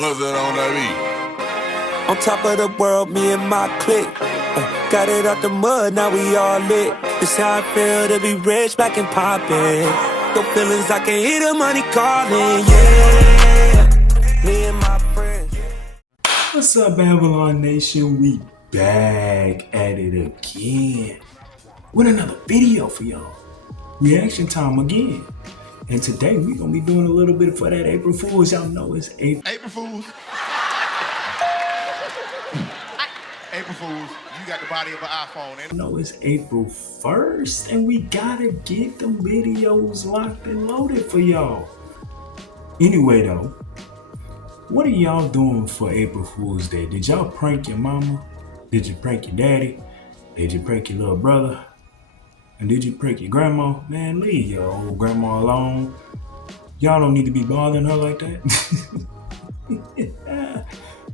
What's that on that beat? On top of the world, me and my clique. Got it out the mud, now we all lit. It's how I feel to be rich, back and poppin'. No feelings, I can hear the money calling, yeah. Me and my friends. What's up, Avalon Nation? We back at it again with another video for y'all. Reaction time again. And today we're gonna be doing a little bit for that April Fools. Y'all know it's April Fools. April Fools, you got the body of an iPhone. I know it's April 1st, and we gotta get them videos locked and loaded for y'all. Anyway though, what are y'all doing for April Fool's Day? Did y'all prank your mama? Did you prank your daddy? Did you prank your little brother? And did you prank your grandma? Man, leave your old grandma alone. Y'all don't need to be bothering her like that.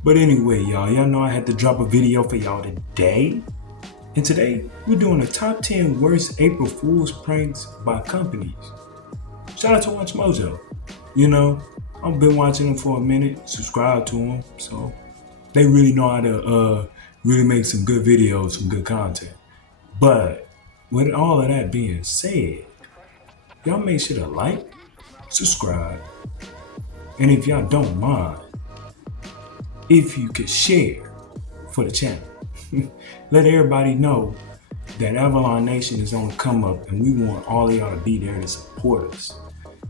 But anyway, y'all know I had to drop a video for y'all today. And today, we're doing the top 10 worst April Fool's pranks by companies. Shout out to WatchMojo. You know, I've been watching them for a minute, subscribe to them. So they really know how to really make some good videos, some good content. But with all of that being said, y'all make sure to like, subscribe, and if y'all don't mind, if you could share for the channel. Let everybody know that Avalon Nation is on the come up and we want all of y'all to be there to support us.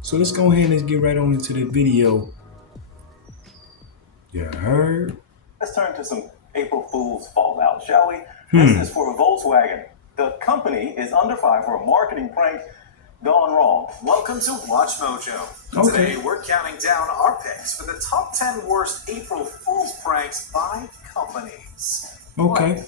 So let's go ahead and let's get right on into the video. You heard? Let's turn to some April Fool's fallout, shall we? This is for Volkswagen. The company is under fire for a marketing prank gone wrong. Welcome to WatchMojo. Okay. Today we're counting down our picks for the top 10 worst April Fool's pranks by companies. Okay.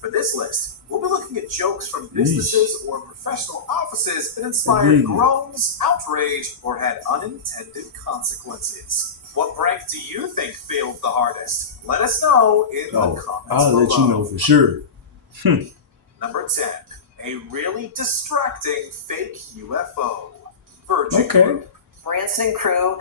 For this list, we'll be looking at jokes from businesses or professional offices that inspired groans, outrage, or had unintended consequences. What prank do you think failed the hardest? Let us know in the comments I'll below. let you know for sure. Number 10, a really distracting fake UFO. Virgin Okay. Group. Branson and crew,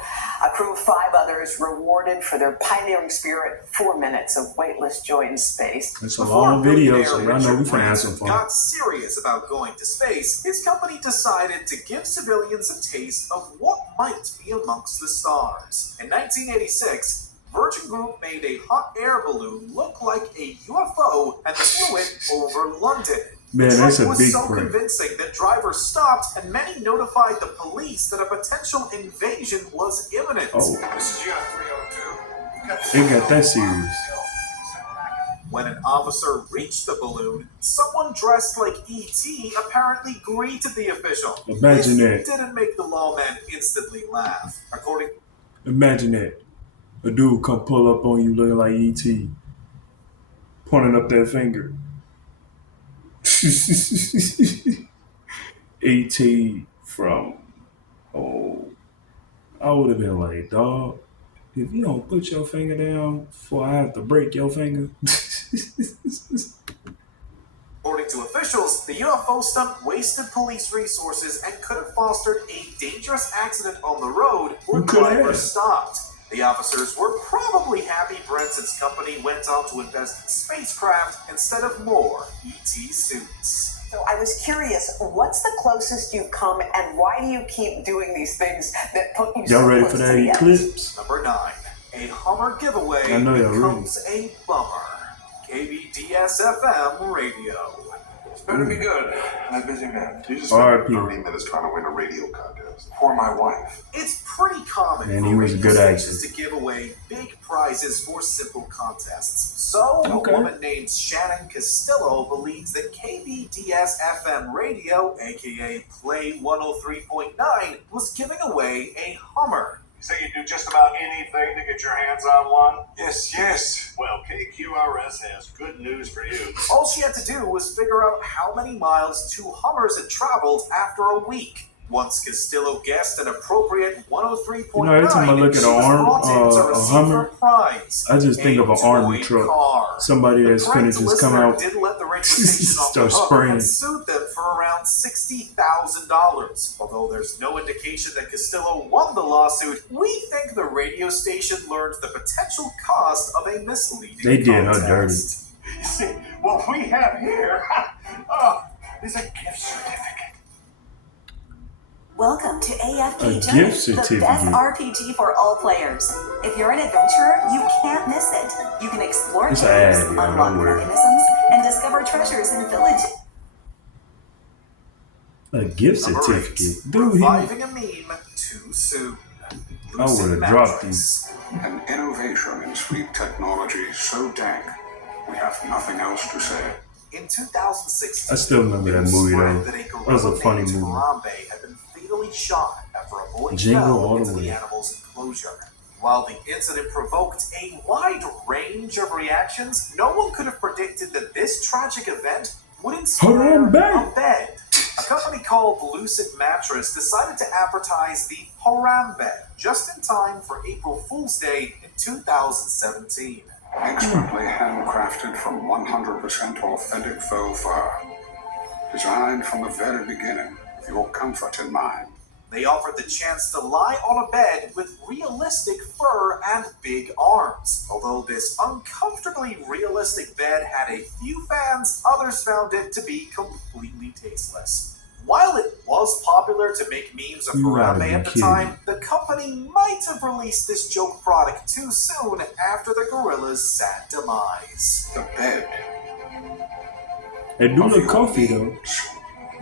a crew of 5 others, rewarded for their pioneering spirit 4 minutes of weightless joy in space. It's a long video, so y'all know we Richard finna have some fun. got serious about going to space. His company decided to give civilians a taste of what might be amongst the stars. In 1986, Virgin Group made a hot air balloon look like a UFO and flew it over London. Man, the that's trick a was big so prank. convincing that drivers stopped and many notified the police that a potential invasion was imminent. Oh, This is GR 302. they got that serious. When an officer reached the balloon, someone dressed like E.T. apparently greeted the official. Imagine that. Didn't make the lawman instantly laugh. Imagine that. A dude come pull up on you looking like E.T. pointing up that finger. E.T. from, I would have been like, dog, if you don't put your finger down before I have to break your finger. According to officials, the UFO stunt wasted police resources and could have fostered a dangerous accident on the road where drivers stopped. The officers were probably happy Branson's company went on to invest in spacecraft instead of more ET suits. So I was curious, what's the closest you've come and why do you keep doing these things that put you so Y'all ready close for to that the edge? eclipse? Number 9, a Hummer giveaway I know y'all becomes a bummer. KBDS-FM radio. Better be good. I'm a busy man. You just R.I.P. spent 30 minutes trying to win a radio contest for my wife. It's pretty common Man, for he was a radio good stations actor. to give away big prizes for simple contests. So, a woman named Shannon Castillo believes that KBDS-FM radio, aka Play 103.9, was giving away a Hummer. You say you do just about anything to get your hands on one? Yes. Well, KQRS has good news for you. All she had to do was figure out how many miles 2 Hummers had traveled after a week. Once Castillo guessed an appropriate 103.9, You know, every time I look at she an was arm, brought in to a receive Hummer, her prize, I just think a of an army toy truck. car. Somebody The that's finna pranked just come listener out, didn't let the radio station off the start hook spraying. and sued them for around $60,000. Although there's no indication that Castillo won the lawsuit, we think the radio station learned the potential cost of a misleading They did her contest. dirty. You see, what we have here is a gift certificate. Welcome to AFP A Tournament, gift the best certificate. RPG for all players. If you're an adventurer, you can't miss it. You can explore It's caves, an ad, yeah, unlock don't worry. mechanisms, and discover treasures in villages. A gift Number certificate. 8, Dude, reviving a meme too soon. I would have dropped these. An innovation in sleep technology so dank, we have nothing else to say. In 2016, I still remember that it was movie, spread though. that a That was a gorilla funny named movie. Harambe had been fatally shot after a boy Jingle fell all the into way. the animal's enclosure. While the incident provoked a wide range of reactions, no one could have predicted that this tragic event would inspire Harambe! a bed. A company called Lucid Mattress decided to advertise the Harambe just in time for April Fool's Day in 2017. Expertly handcrafted from 100% authentic faux fur. Designed from the very beginning with your comfort in mind. They offered the chance to lie on a bed with realistic fur and big arms. Although this uncomfortably realistic bed had a few fans, others found it to be completely tasteless. While it was popular to make memes of You gotta Harambe be at the kidding. time, the company might have released this joke product too soon after the gorilla's sad demise. The bed. It do of look your comfy though, needs.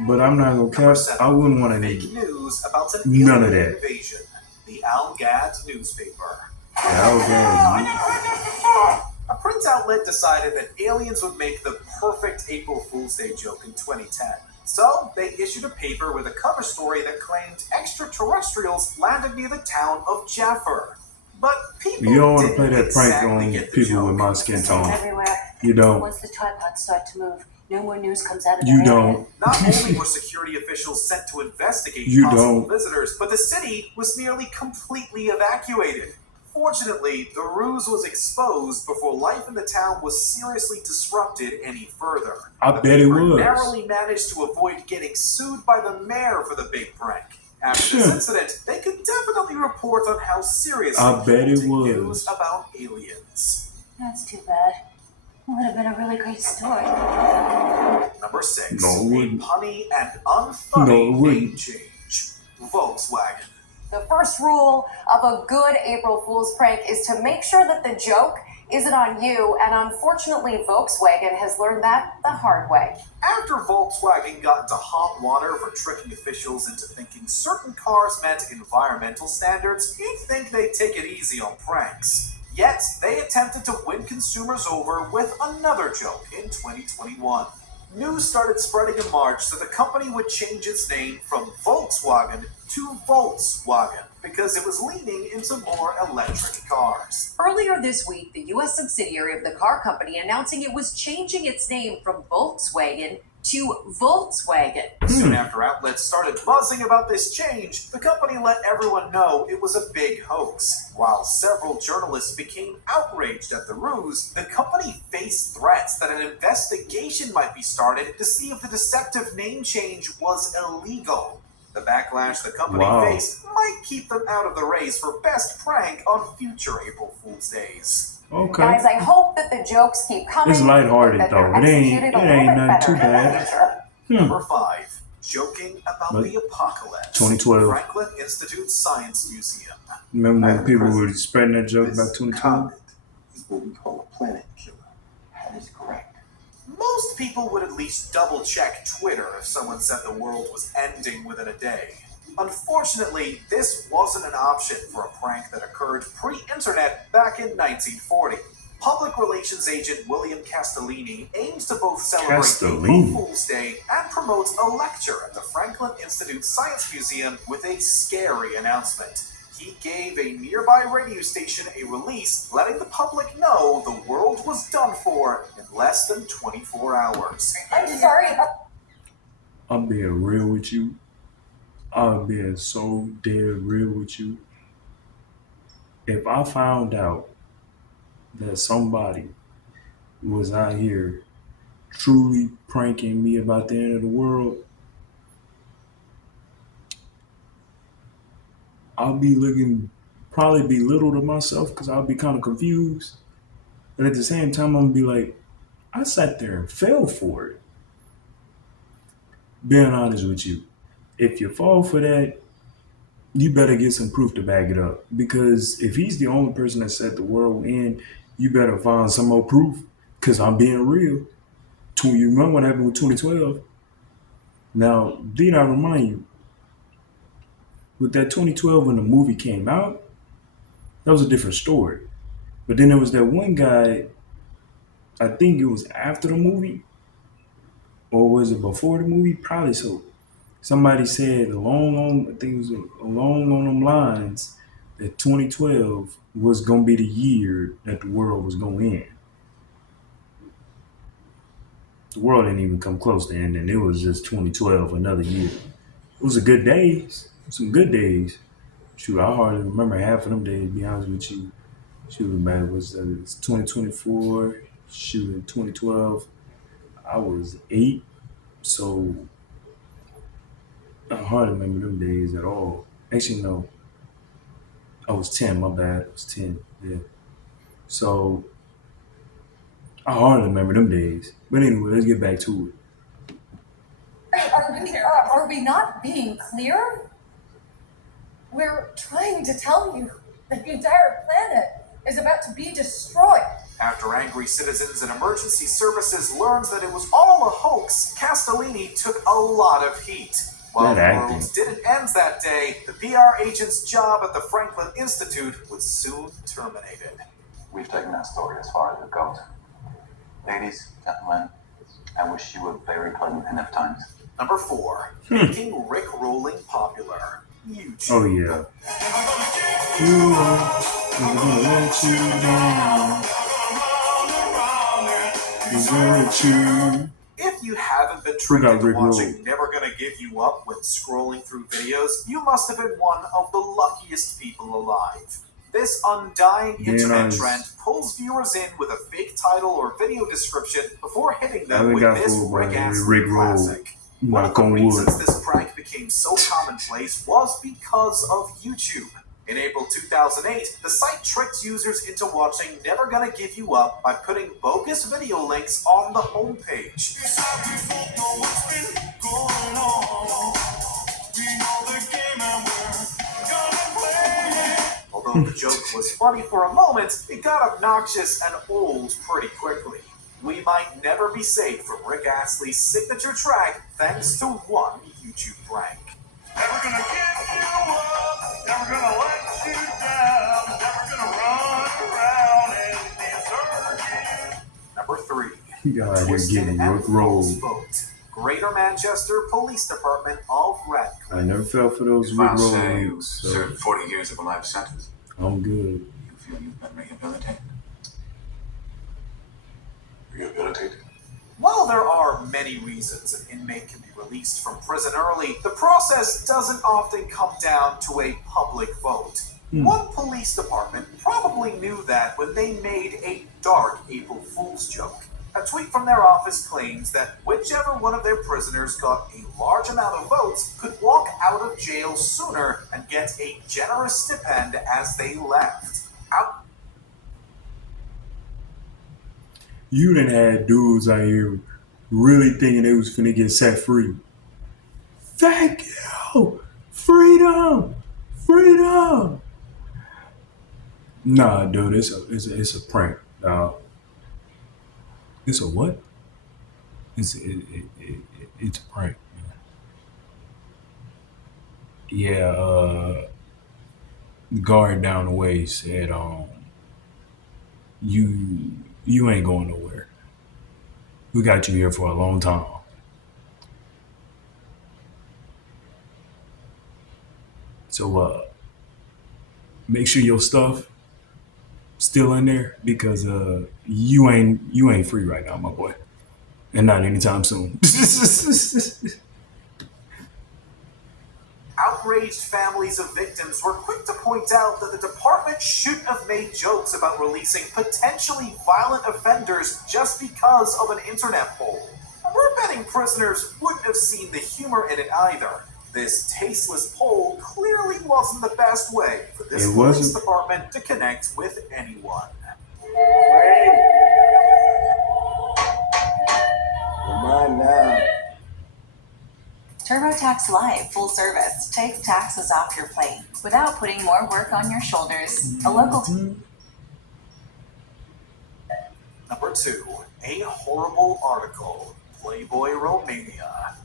but I'm not gonna Number cap. 7, I wouldn't want to fake need news about an none of alien that. invasion. The Al Gad newspaper. A print outlet decided that aliens would make the perfect April Fool's Day joke in 2010. So they issued a paper with a cover story that claimed extraterrestrials landed near the town of Jaffa. But people You don't want to didn't play that prank exactly on get the people joke. with my skin tone. Everywhere. You don't. Once the tripods start to move, no more news comes out of You their area. don't. Not only were security officials sent to investigate You possible don't. visitors, but the city was nearly completely evacuated. Fortunately, the ruse was exposed before life in the town was seriously disrupted any further. I The bet it paper was. narrowly managed to avoid getting sued by the mayor for the big prank. After this Sure. incident, they could definitely report on how seriously I bet it people take was. news about aliens. That's too bad. It would have been a really great story. Number 6, No, it a wouldn't. punny and No, unfunny it name wouldn't. change. Volkswagen. The first rule of a good April Fool's prank is to make sure that the joke isn't on you, and unfortunately, Volkswagen has learned that the hard way. After Volkswagen got into hot water for tricking officials into thinking certain cars met environmental standards, you'd think they'd take it easy on pranks. Yet, they attempted to win consumers over with another joke in 2021. News started spreading in March that the company would change its name from Volkswagen to Volkswagen because it was leaning into more electric cars. Earlier this week, the U.S. subsidiary of the car company announcing it was changing its name from Volkswagen to Volkswagen. Soon after outlets started buzzing about this change, the company let everyone know it was a big hoax. While several journalists became outraged at the ruse, the company faced threats that an investigation might be started to see if the deceptive name change was illegal. The backlash the company faced might keep them out of the race for best prank on future April Fool's Days. Okay. Guys, I hope that the jokes keep coming. It's lighthearted that though. they're It ain't executed a little bit nothing too better in the bad. future. Number 5, joking about But the apocalypse. 2012. Franklin Institute Science Museum. Remember when people were spreading that joke about 2012? Is what we call a planet killer. That is correct. Most people would at least double-check Twitter if someone said the world was ending within a day. Unfortunately, this wasn't an option for a prank that occurred pre-internet back in 1940. Public relations agent William Castellini aims to both celebrate April Fool's Day and promote a lecture at the Franklin Institute Science Museum with a scary announcement. He gave a nearby radio station a release letting the public know the world was done for in less than 24 hours. I'm sorry. I'm being real with you. I'm being so dead real with you. If I found out that somebody was out here truly pranking me about the end of the world, I'll be looking probably belittled of myself because I'll be kind of confused. But at the same time, I'm gonna be like, I sat there and fell for it. Being honest with you, if you fall for that, you better get some proof to back it up. Because if he's the only person that said the world will end, you better find some more proof. Because I'm being real. You remember what happened with 2012? Now, did I remind you, with that 2012 when the movie came out, that was a different story. But then there was that one guy, I think it was after the movie, or was it before the movie? Probably so. Somebody said I think it was along on them lines that 2012 was gonna be the year that the world was gonna end. The world didn't even come close to ending. It was just 2012, another year. It was a good days, some good days. Shoot, I hardly remember half of them days. To be honest with you, shoot, man, it's 2024. Shoot, in 2012, I was 8, so I hardly remember them days at all. Actually, no, I was 10. My bad, I was 10. Yeah, so I hardly remember them days. But anyway, let's get back to it. Are we not being clear? We're trying to tell you that the entire planet is about to be destroyed. After angry citizens and emergency services learned that it was all a hoax, Castellini took a lot of heat. While the world didn't end that day, the PR agent's job at the Franklin Institute was soon terminated. We've taken that story as far as it goes. Ladies, gentlemen, I wish you were very pleasant enough times. Number 4, making Rick rolling popular. YouTube. Oh yeah. If you haven't been tricked into watching Never Gonna Give You Up when scrolling through videos, you must have been one of the luckiest people alive. This undying internet trend pulls viewers in with a fake title or video description before hitting them with this Rick classic. One of the reasons this prank became so commonplace was because of YouTube. In April 2008, the site tricked users into watching Never Gonna Give You Up by putting bogus video links on the homepage. Although the joke was funny for a moment, it got obnoxious and old pretty quickly. We might never be saved from Rick Astley's signature track thanks to one YouTube prank. Never gonna give you up, never gonna let you down, never gonna run around and desert you. Number 3. God, you're getting Rick rolled. Greater Manchester Police Department of Radcliffe. I never fell for those Rick rolls. Served 40 years of a life sentence. I'm good. You feel you've been rehabilitated? Rehabilitated? While there are many reasons an inmate can be released from prison early, the process doesn't often come down to a public vote. One police department probably knew that when they made a dark April Fool's joke. A tweet from their office claims that whichever one of their prisoners got a large amount of votes could walk out of jail sooner and get a generous stipend as they left. You done had dudes out here really thinking they was finna get set free. Thank you! Freedom! Freedom! Nah, dude, it's a prank. It's a what? It's a prank. Yeah, the guard down the way said, you ain't going nowhere. We got you here for a long time. So make sure your stuff still in there because you ain't free right now, my boy. And not anytime soon. outraged families of victims were quick to point out that the department shouldn't have made jokes about releasing potentially violent offenders just because of an internet poll. We're betting prisoners wouldn't have seen the humor in it either. This tasteless poll clearly wasn't the best way for this police department to connect with anyone. Come on now. TurboTax Live full service takes taxes off your plate without putting more work on your shoulders. A local Number 2, a horrible article. Playboy Romania.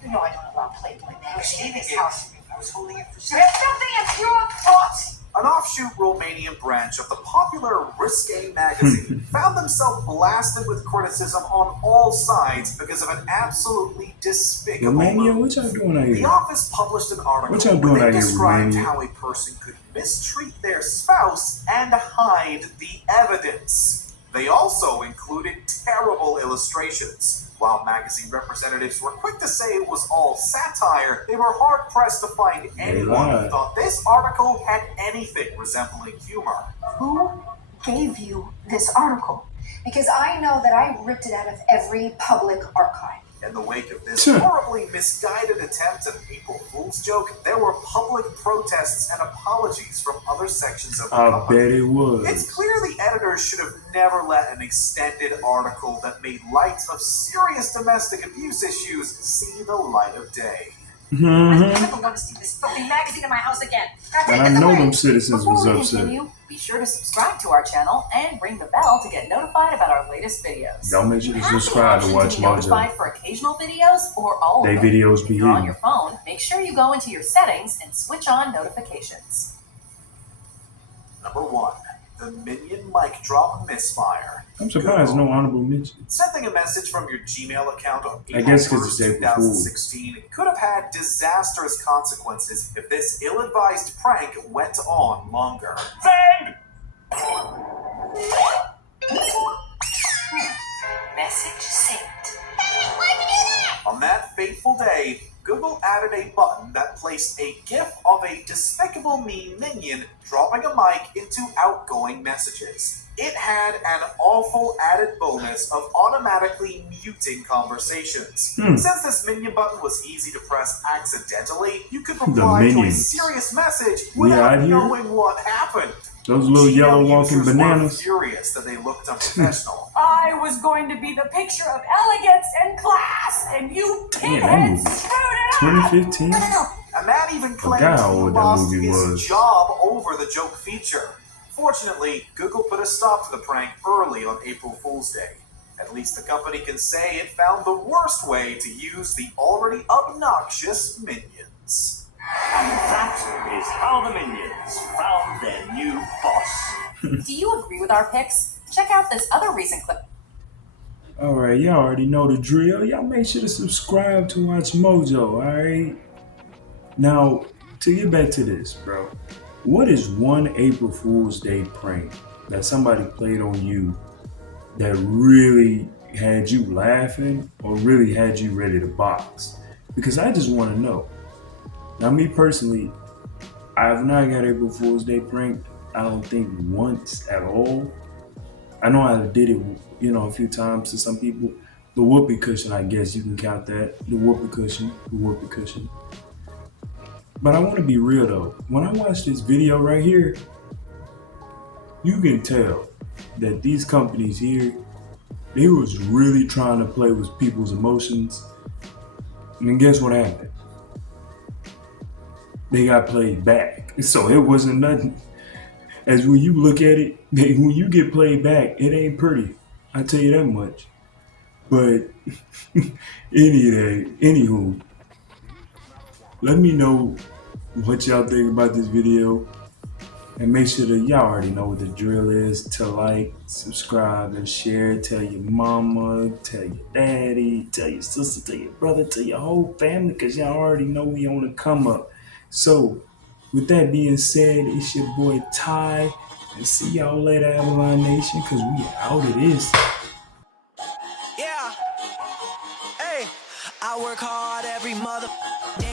You know I don't allow Playboy magazine in this house. I was holding it for There's nothing in your thoughts. An offshoot Romanian branch of the popular Risque magazine found themselves blasted with criticism on all sides because of an absolutely despicable Romania, move. what y'all doing out here? The Office published an article What y'all doing where out they here, described Romania? how a person could mistreat their spouse and hide the evidence. They also included terrible illustrations. While magazine representatives were quick to say it was all satire, they were hard-pressed to find anyone who thought this article had anything resembling humor. Who gave you this article? Because I know that I ripped it out of every public archive. In the wake of this horribly misguided attempt at an April Fool's joke, there were public protests and apologies from other sections of the I company. bet it was. It's clear the editors should have never let an extended article that made light of serious domestic abuse issues see the light of day. I never want to see this filthy magazine in my house again. And I know them citizens was Before we upset. continue, be sure to subscribe to our channel and ring the bell to get notified about our latest videos. Y'all make sure to You have the subscribe to option be notified WatchMojo. for occasional videos or all of They them. videos If be you're on hitting. your phone, make sure you go into your settings and switch on notifications. Number 1, the Minion mic drop misfire. I'm surprised no honorable mention. Sending a message from your Gmail account on I April guess 'cause 1st, it's April Fool's. 2016 could have had disastrous consequences if this ill-advised prank went on longer. Send! Message sent. On that fateful day, Google added a button that placed a GIF of a Despicable Me minion dropping a mic into outgoing messages. It had an awful added bonus of automatically muting conversations. Since this minion button was easy to press accidentally, you could reply to a minions. serious message We without out here? knowing what happened. Those little Gmail yellow walking users were bananas. furious that they looked unprofessional. I was going to be the picture of elegance and class, and you pinheads screwed it up. 2015? A man even claimed Forgot how he old that lost movie his was. job over the joke feature. Fortunately, Google put a stop to the prank early on April Fool's Day. At least the company can say it found the worst way to use the already obnoxious minions. And that is how the minions found their new boss. Do you agree with our picks? Check out this other recent clip. Alright, y'all already know the drill. Y'all make sure to subscribe to WatchMojo, alright? Now, to get back to this, bro. What is one April Fool's Day prank that somebody played on you that really had you laughing or really had you ready to box? Because I just want to know. Now, me personally, I've not got April Fool's Day pranked, I don't think once at all. I know I did it, a few times to some people. The whoopee cushion, I guess you can count that. The whoopee cushion. But I want to be real though. When I watch this video right here, you can tell that these companies here, they was really trying to play with people's emotions. And then guess what happened? They got played back. So it wasn't nothing. As when you look at it, when you get played back, it ain't pretty. I tell you that much. But anywho, let me know what y'all think about this video. And make sure that y'all already know what the drill is. To like, subscribe, and share. Tell your mama, tell your daddy, tell your sister, tell your brother, tell your whole family, because y'all already know we on the come up. So, with that being said, it's your boy Ty. And see y'all later, Avalon Nation, because we out of this. Yeah. Hey, I work hard every mother day.